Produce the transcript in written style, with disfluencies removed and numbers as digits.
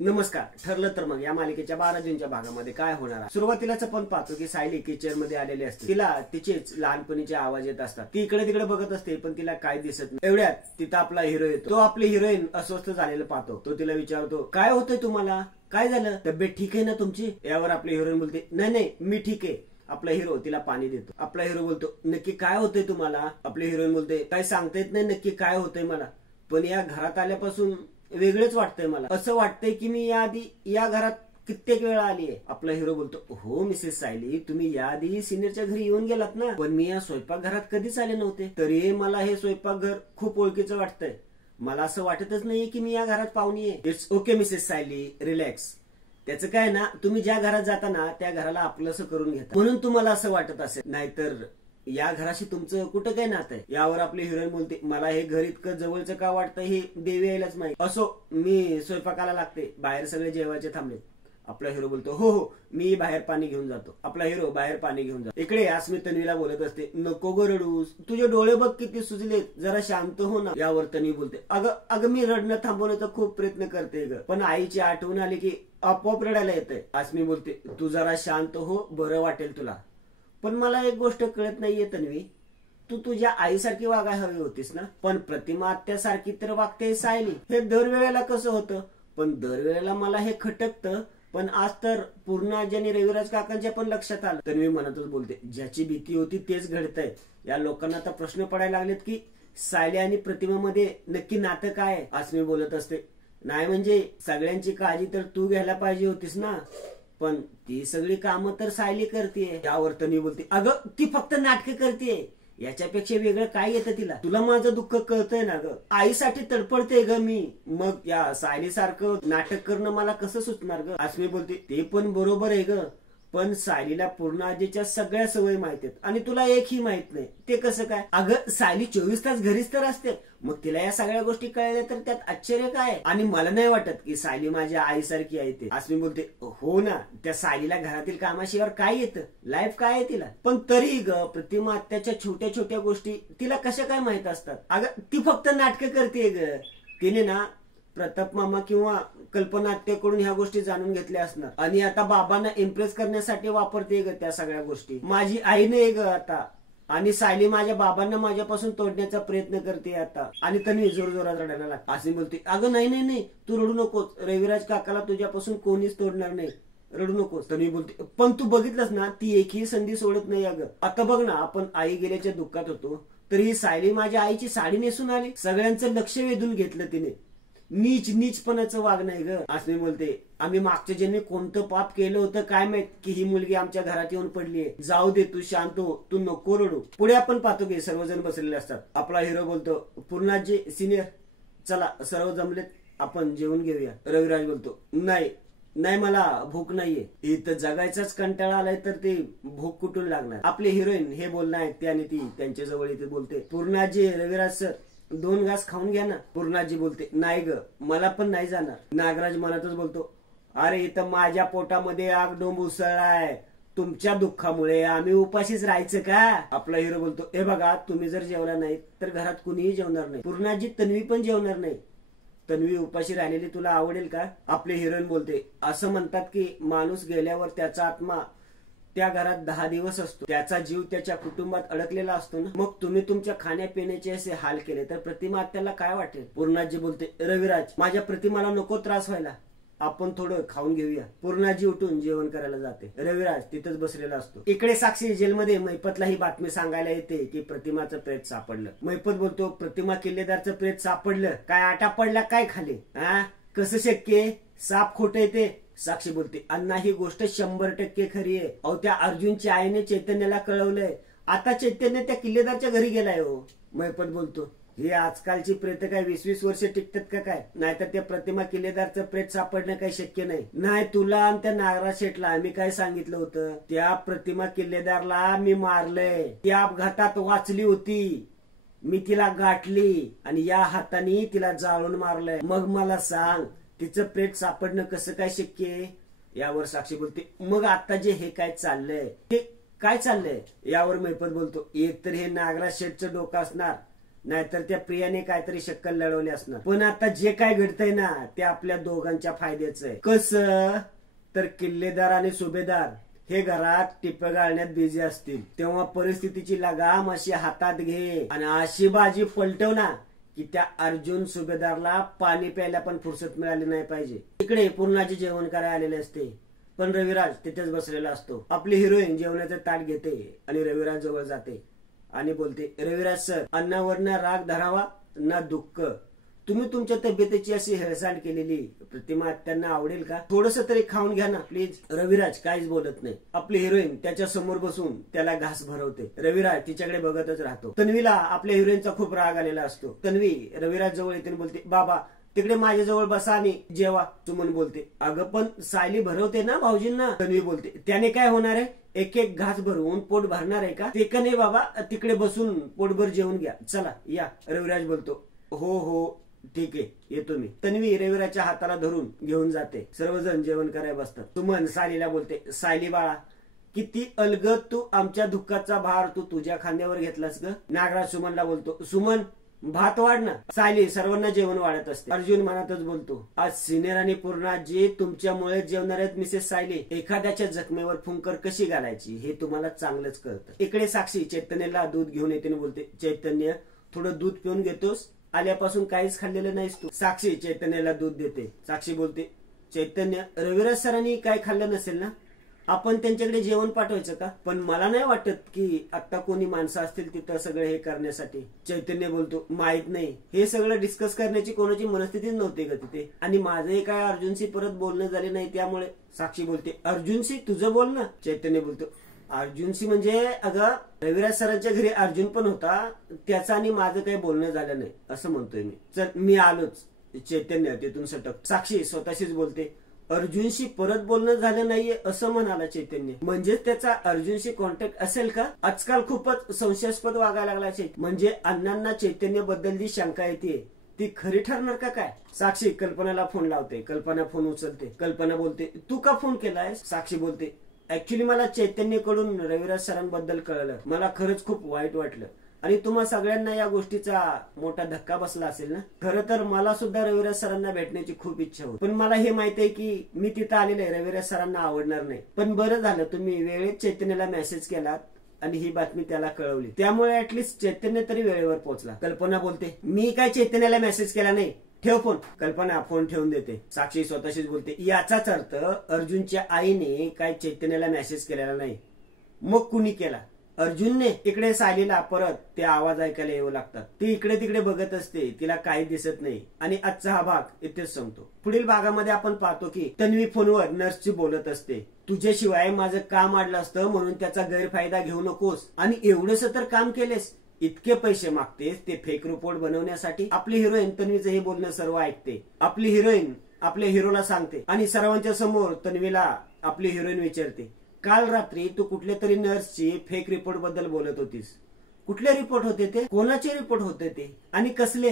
नमस्कार. ठरलं तर मग या मालिकेच्या 12 जूनच्या भागामध्ये काय होणार आहे. सुरुवातीलाच आपण पाहतो की सायली किचन मध्ये आलेली असते. तिला तिचेच लहानपणीचे आवाज येत असतात. ती इकडे तिकडे बघत असते पण तिला काय दिसत नाही. एवढ्यात तिथं आपला हिरो येतो. तो आपली हिरोईन अस्वस्थ झालेलं पाहतो. तो तिला विचारतो, काय होतंय तुम्हाला, काय झालं, तब्येत ठीक आहे ना तुमची. यावर आपली हिरोईन बोलते, नाही नाही मी ठीक आहे. आपला हिरो तिला पाणी देतो. आपला हिरो बोलतो, नक्की काय होतंय तुम्हाला. आपली हिरोईन बोलते, काय सांगता येत नाही नक्की काय होतंय मला, पण या घरात आल्यापासून वेगळंच वाटतंय मला. असं वाटतंय की मी याआधी या घरात कित्येक वेळा आलीये. आपला हिरो बोलतो, हो मिसेस सायली, तुम्ही याआधी सिनियरच्या घरी येऊन गेलात ना, पण मी या स्वयंपाकघरात कधीच आले नव्हते. तरी मला हे स्वयंपाकघर खूप ओळखीचं वाटतंय. मला असं वाटतच नाहीये की मी या घरात पाहुणी आहे. It's okay Mrs Sayali, relax. त्याचं काय ना, तुम्ही ज्या घरात जाता ना त्या घराला आपलंसं करून घेता म्हणून तुम्हाला असं वाटत असेल, नाहीतर या घराशी तुमचं कुठं काय नातं आहे. यावर आपली हिरोईन बोलते, मला हे घर इतकं जवळचं का वाटतं हे देवी यायलाच माहिती. असो, मी स्वयंपाकाला लागते, बाहेर सगळे जेवायचे थांबले. आपला हिरो बोलतो, हो हो मी बाहेर पाणी घेऊन जातो. आपला हिरो बाहेर पाणी घेऊन जातो. इकडे अस्मी तन्वीला बोलत असते, नको ग रडूस, तुझे डोळे बघ किती सुजलेत, जरा शांत हो ना. यावर तन्वी बोलते, अगं मी रडणं थांबवण्याचा खूप प्रयत्न करते ग, पण आईची आठवण आली की आपोआप रडायला येतंय. अस्मी बोलते, तू जरा शांत हो, बरं वाटेल तुला. पण मला एक गोष्ट कळत नाहीये तन्वी, तू तुझ्या आईसारखी वागायला हवी होतीस ना, पण प्रतिमा आत्यासारखी तर वागते सायली. हे दरवेळेला कसं होतं, पण दरवेळेला मला हे खटकतं, पण आज तर पूर्ण आजी आणि रविराज काकांच्या पण लक्षात आलं. तन्वी म्हणतच बोलते, ज्याची भीती होती तेच घडतंय. या लोकांना आता प्रश्न पडायला लागलेत की सायली आणि प्रतिमेमध्ये नक्की नातं काय आहे. अस्मी बोलत असते, नाही म्हणजे सगळ्यांची काळजी तर तू घ्यायला पाहिजे होतीस ना, पण ती सगळी कामं तर सायली करते. यावर तन्वी बोलते, अगं ती फक्त नाटकं करते, याच्यापेक्षा वेगळं काय येतं तिला. तुला माझं दुःख कळतंय ना ग, आईसाठी तडपडते ग मी, मग या सायली सारखं नाटक करणं मला कसं सुचणार ग. अस्मी बोलते, ते पण बरोबर आहे ग, पण सायलीला पूर्ण आजीच्या सगळ्या सवयी माहित आहेत आणि तुला एकही माहित नाही. ते कसं काय. अगं सायली 24 तास घरीच तर असते, मग तिला या सगळ्या गोष्टी कळल्या तर त्यात आश्चर्य काय. आणि मला नाही वाटत की सायली माझ्या आईसारखी आहे ते. अस्मी बोलते, हो ना, त्या सायलीला घरातील कामाशिवाय काय येतं, लाईफ काय आहे तिला. पण तरी ग प्रतिमा आत्याच्या छोट्या छोट्या गोष्टी तिला कशा काय माहित असतात. अगं ती फक्त नाटकं करते ग, तिने ना प्रताप मामा किंवा कल्पना आत्याकडून ह्या गोष्टी जाणून घेतल्या असणार आणि आता बाबांना इम्प्रेस करण्यासाठी वापरते ग त्या सगळ्या गोष्टी. माझी आई नाही ग आता, आणि सायली माझ्या बाबांना माझ्यापासून तोडण्याचा प्रयत्न करते आता. आणि तन्वी जोर जोरात रडायला लागते. अशी बोलते, अगं नाही नाही नाही, तू रडू नकोस, रविराज काकाला तुझ्यापासून कोणीच तोडणार नाही, रडू नकोस. तन्वी बोलते, पण तू बघितलंस ना, ती एकही संधी सोडत नाही अगं. आता बघ ना, आपण आई गेल्याच्या दुःखात होतो तरी सायली माझ्या आईची साडी नेसून आली, सगळ्यांचं लक्ष वेधून घेतलं तिने. नीचपणाचं वागणं आहे ग. अस्मी बोलते, आम्ही मागच्या जन्मी कोणतं पाप केलं होतं काय माहित की ही मुलगी आमच्या घरात येऊन पडलीये. जाऊ दे, तू शांत हो, तू नको रडू. पुढे आपण पाहतो की सर्वजण बसलेले असतात. आपला हिरो बोलतो, पूर्णाजी सिनियर चला सर्व जमलेत, आपण जेवून घेऊया. रविराज बोलतो, नाही नाही मला भूक नाहीये, इथं जगायचाच कंटाळा आलाय तर ते भूक कुठून लागणार. आपली हिरोईन हे बोलणं ऐकते आणि ती त्यांच्या जवळ येते. बोलते, पूर्णाजी रविराज सर 2 घास खाऊन घ्या ना. पूर्णाजी बोलते, नाही ग मला पण नाही जाणार. नागराज मनातच बोलतो, अरे इथं माझ्या पोटामध्ये आग डोंब उसळलाय, तुमच्या दुःखामुळे आम्ही उपाशीच राहायचं का. आपला हिरो बोलतो, हे बघा तुम्ही जर जेवला नाही तर घरात कुणीही जेवणार नाही. पूर्णाजी तन्वी पण जेवणार नाही. तन्वी उपाशी राहिलेली तुला आवडेल का. आपले हिरोईन बोलते, असं म्हणतात की माणूस गेल्यावर त्याचा आत्मा त्या घरात 10 दिवस असतो, त्याचा जीव त्याच्या कुटुंबात अडकलेला असतो ना, मग तुम्ही तुमच्या खाण्यापिण्याचे असे हाल केले तर प्रतिमा आत्याला काय वाटेल. पूर्णाजी बोलते, रविराज माझ्या प्रतिमाला नको त्रास व्हायला, आपण थोडं खाऊन घेऊया. पूर्णाजी उठून जेवण करायला जाते. रविराज तिथंच बसलेला असतो. इकडे साक्षी जेलमध्ये महिपतला ही बातमी सांगायला येते की प्रतिमाचं प्रेत सापडलं. महिपत बोलतो, प्रतिमा किल्लेदारचं प्रेत सापडलं, काय आटा पडला काय खाली, कसं शक्य, साप खोटे ते. साक्षी बोलते, अण्णा ही गोष्ट 100% खरी आहे. अहो त्या अर्जुनच्या आईने चैतन्याला कळवलंय, आता चैतन्य त्या किल्लेदारच्या घरी गेलाय हो. महिपत बोलतो, हे आजकालची प्रेत काय 20-20 वर्ष टिकतात का काय, नाहीतर त्या प्रतिमा किल्लेदारचं प्रेत सापडणं काही शक्य नाही. नाही तुला आणि त्या नागराज शेठला मी काय सांगितलं होतं, त्या प्रतिमा किल्लेदारला मी मारलंय, त्या अपघातात वाचली होती, मी तिला गाठली आणि या हाताने तिला जाळून मारलंय. मग मला सांग तिचं प्रेत सापडणं कसं काय शक्य आहे. यावर साक्षी बोलते, मग आता जे हे काय चाललंय ते काय चाललंय. यावर महिपत बोलतो, एक तर हे नागराज शेठचं डोकं असणार नाहीतर त्या प्रियाने काहीतरी शक्कल लढवली असणार. पण आता जे काय घडतंय ना ते आपल्या दोघांच्या फायद्याचं आहे. कसं तर किल्लेदार आणि सुभेदार हे घरात टिप्पे गाळण्यात बिझी असतील तेव्हा परिस्थितीची लगाम अशी हातात घे आणि अशी बाजी पलटव ना की त्या अर्जुन सुभेदारला पाणी प्यायला पण फुरसत मिळाली नाही पाहिजे. इकडे पूर्णाजी जेवण करायला आलेले असते पण रविराज तिथेच बसलेला असतो. आपली हिरोईन जेवणाचं ताट घेते आणि रविराज जवळ जाते आणि बोलते, रविराज सर, अन्नावर ना राग धरावा ना दुःख. तुम्ही तुमच्या तब्येतीची अशी हेळसांड केलेली प्रतिमा त्यांना आवडेल का? थोडस तरी खाऊन घ्या ना प्लीज. रविराज काहीच बोलत नाही. आपली हिरोईन त्याच्या समोर बसून त्याला घास भरवते. रविराज तिच्याकडे बघतच राहतो. तन्वीला आपल्या हिरोईनचा खूप राग आलेला असतो. तन्वी रविराज जवळ येते बोलते, बाबा तिकडे माझ्या जवळ बसा आणि जेवा. सुमन बोलते, अगं पण सायली भरवते ना भाऊजींना. तन्वी बोलते, त्याने काय होणार आहे? एक एक घास भरवून पोट भरणार आहे का? ते का नाही बाबा, तिकडे बसून पोटभर जेवून घ्या. चला या. रविराज बोलतो, हो हो ठीक आहे येतो मी. तन्वी रविराजच्या हाताला धरून घेऊन जाते. सर्वजण जेवण करायला बसतात. सुमन सायलीला बोलते, सायली बाळा किती अलगद तू आमच्या दुःखाचा भार तू तुझ्या खांद्यावर घेतलास ग. नागराज सुमनला बोलतो, सुमन भात वाढ ना. सायली सर्वांना जेवण वाढत असते. अर्जुन मनातच बोलतो, आज सिनियर आणि पूर्णाजी तुमच्यामुळे जेवणार आहेत मिसेस सायली. एखाद्याच्या जखमेवर फुंकर कशी घालायची हे तुम्हाला चांगलंच कळतं. इकडे साक्षी चैतन्यला दूध घेऊन येते आणि बोलते, चैतन्य थोडं दूध पिऊन घेतोस? आल्यापासून काहीच खाल्लेलं नाहीस तू. साक्षी चैतन्याला दूध देते. साक्षी बोलते, चैतन्य रविराज सरांनी काय खाल्लं नसेल ना, आपण त्यांच्याकडे जेवण पाठवायचं का? पण मला नाही वाटत की आता कोणी माणसं असतील तिथं सगळं हे करण्यासाठी. चैतन्य बोलतो, माहित नाही, हे सगळं डिस्कस करण्याची कोणाची मनस्थितीच नव्हती का तिथे, आणि माझंही काय अर्जुनशी परत बोलणं झाले नाही त्यामुळे. साक्षी बोलते, अर्जुनशी तुझं बोलणं? चैतन्य बोलतो, अर्जुनशी म्हणजे अगं रविराज सरांच्या घरी अर्जुन पण होता, त्याचं आणि माझं काही बोलणं झालं नाही असं म्हणतोय मी. चल मी आलोच. चैतन्य तिथून सटक. साक्षी स्वतःशीच बोलते, अर्जुनशी परत बोलणं झालं नाहीये असं म्हणाला चैतन्य. म्हणजे त्याचा अर्जुनशी कॉन्टॅक्ट असेल का? आजकाल खूपच संशयास्पद वागायला लागला. म्हणजे अण्णांना चैतन्य बद्दल जी शंका येते ती खरी ठरणार का काय? साक्षी कल्पनाला फोन लावते. कल्पना फोन उचलते. कल्पना बोलते, तू का फोन केलाय? साक्षी बोलते, ऍक्च्युली मला चैतन्यकडून रविराज सरांबद्दल कळलं. मला खरंच खूप वाईट वाटलं आणि तुम्हा सगळ्यांना या गोष्टीचा मोठा धक्का बसला असेल ना. खरं तर मला सुद्धा रविराज सरांना भेटण्याची खूप इच्छा होती, पण मला हे माहिती आहे की मी तिथं आलेलं आहे रविराज सरांना आवडणार नाही. पण बरं झालं तुम्ही वेळेत चैतन्याला मेसेज केलात आणि ही बातमी त्याला कळवली, त्यामुळे ऍटलीस्ट चैतन्य तरी वेळेवर पोहोचला. कल्पना बोलते, मी काय चैतन्याला मेसेज केला नाही, ठेव फोन. कल्पना फोन ठेवून देते. साक्षी स्वतःशीच बोलते, याचाच अर्थ अर्जुनच्या आईने काय चैतन्याला मेसेज केलेला नाही. मग कुणी केला? अर्जुनने. इकडे सायलीला परत ते आवाज ऐकायला येऊ लागतात. ती इकडे तिकडे बघत असते, तिला काही दिसत नाही आणि आजचा हा भाग इथेच संपतो. पुढील भागामध्ये आपण पाहतो की तन्वी फोनवर नर्सची बोलत असते, तुझ्याशिवाय माझं काम अडलं असतं म्हणून त्याचा गैरफायदा घेऊ नकोस, आणि एवढंच तर काम केलेस, इतके पैसे मागतेस ते फेक रिपोर्ट बनवण्यासाठी. आपली हिरोईन तन्वीचं हे बोलणं सर्व ऐकते. आपली हिरोईन आपल्या हिरोला सांगते आणि सर्वांच्या समोर तन्वीला आपली हिरोईन विचारते, काल रात्री तू कुठल्या तरी नर्सची फेक रिपोर्ट बद्दल बोलत होतीस. कुठले रिपोर्ट होते ते? कोणाचे रिपोर्ट होते ते आणि कसले?